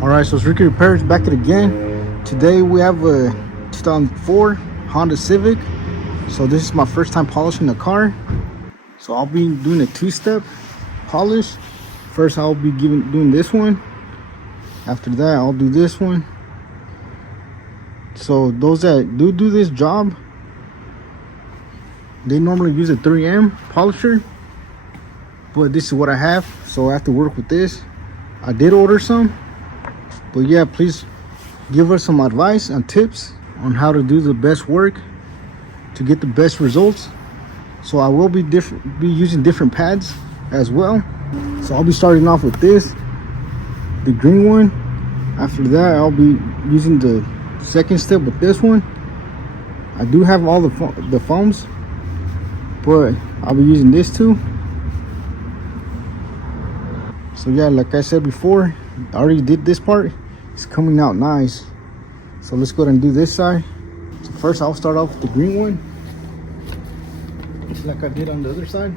Alright, so it's Ricky Repairs back at it again. Today we have a 2004 Honda Civic. So this is my first time polishing the car. So I'll be doing a two-step polish. First I'll be doing this one. After that I'll do this one. So those that do this job, they normally use a 3M polisher, but this is what I have, so I have to work with this. I did order some, but yeah, please give us some advice and tips on how to do the best work to get the best results. So I will be using different pads as well. So I'll be starting off with this, the green one. After that I'll be using the second step with this one. I do have all the foams, but I'll be using this too. So yeah, like I said before, I already did this part. It's coming out nice. So let's go ahead and do this side. So first I'll start off with the green one, just like I did on the other side.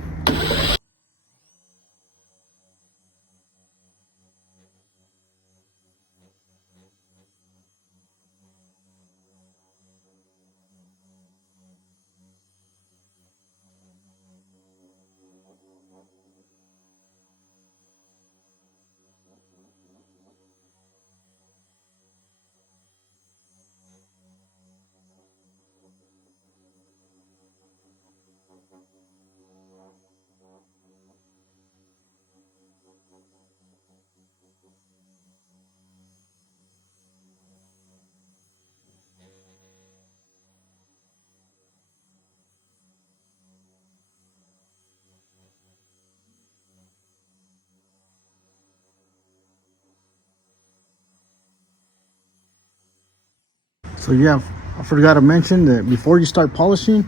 So yeah, I forgot to mention that before you start polishing,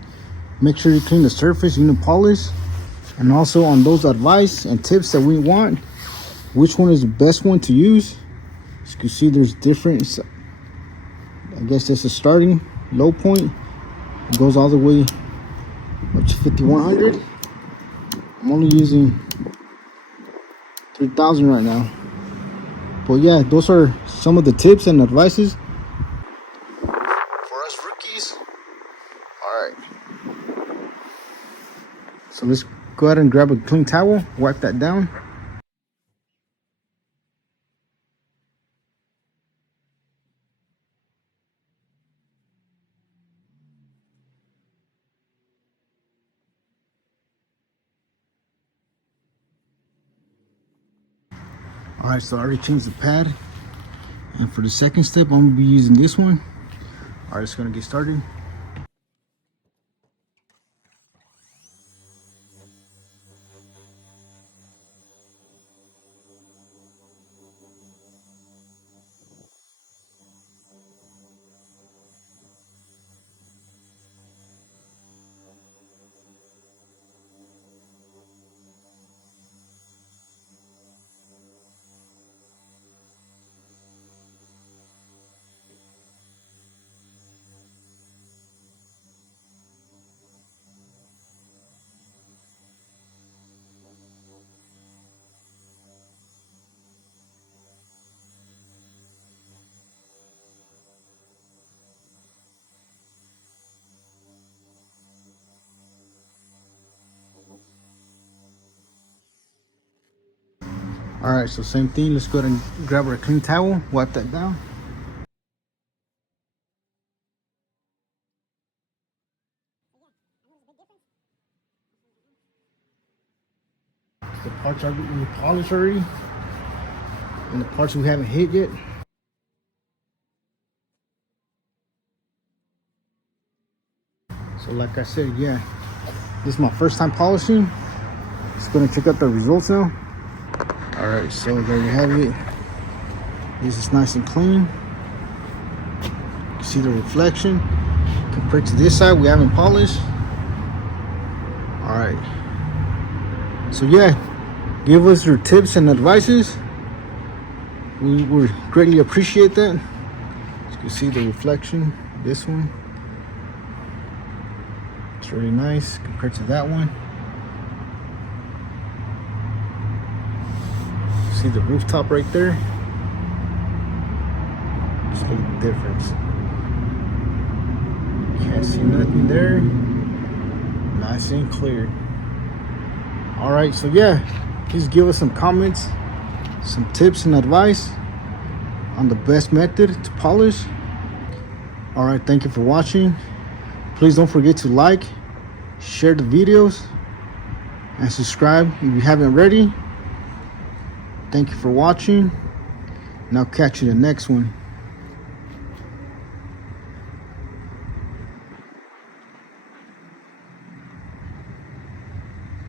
make sure you clean the surface unit polish. And also on those advice and tips that we want, which one is the best one to use. As you can see, there's different. I guess that's a starting low point. It goes all the way up to 5100. I'm only using 3000 right now. But yeah, those are some of the tips and advices for us rookies. Alright, so let's go ahead and grab a clean towel, wipe that down. Alright, so I already changed the pad. And for the second step, I'm gonna be using this one. Alright, it's gonna get started. Alright, so same thing. Let's go ahead and grab our clean towel, wipe that down. The parts are we polished already, and the parts we haven't hit yet. So like I said, yeah, this is my first time polishing. Just gonna check out the results now. Alright, so there you have it. This is nice and clean. You can see the reflection. Compared to this side, we haven't polished. Alright. So yeah, give us your tips and advices. We would greatly appreciate that. As you can see the reflection, this one. It's really nice compared to that one. See the rooftop right there. difference. Can't see nothing there. Nice and clear. All right, so yeah, please give us some comments, some tips and advice on the best method to polish. All right, thank you for watching. Please don't forget to like, share the videos, and subscribe if you haven't already. Thank you for watching, and I'll catch you in the next one.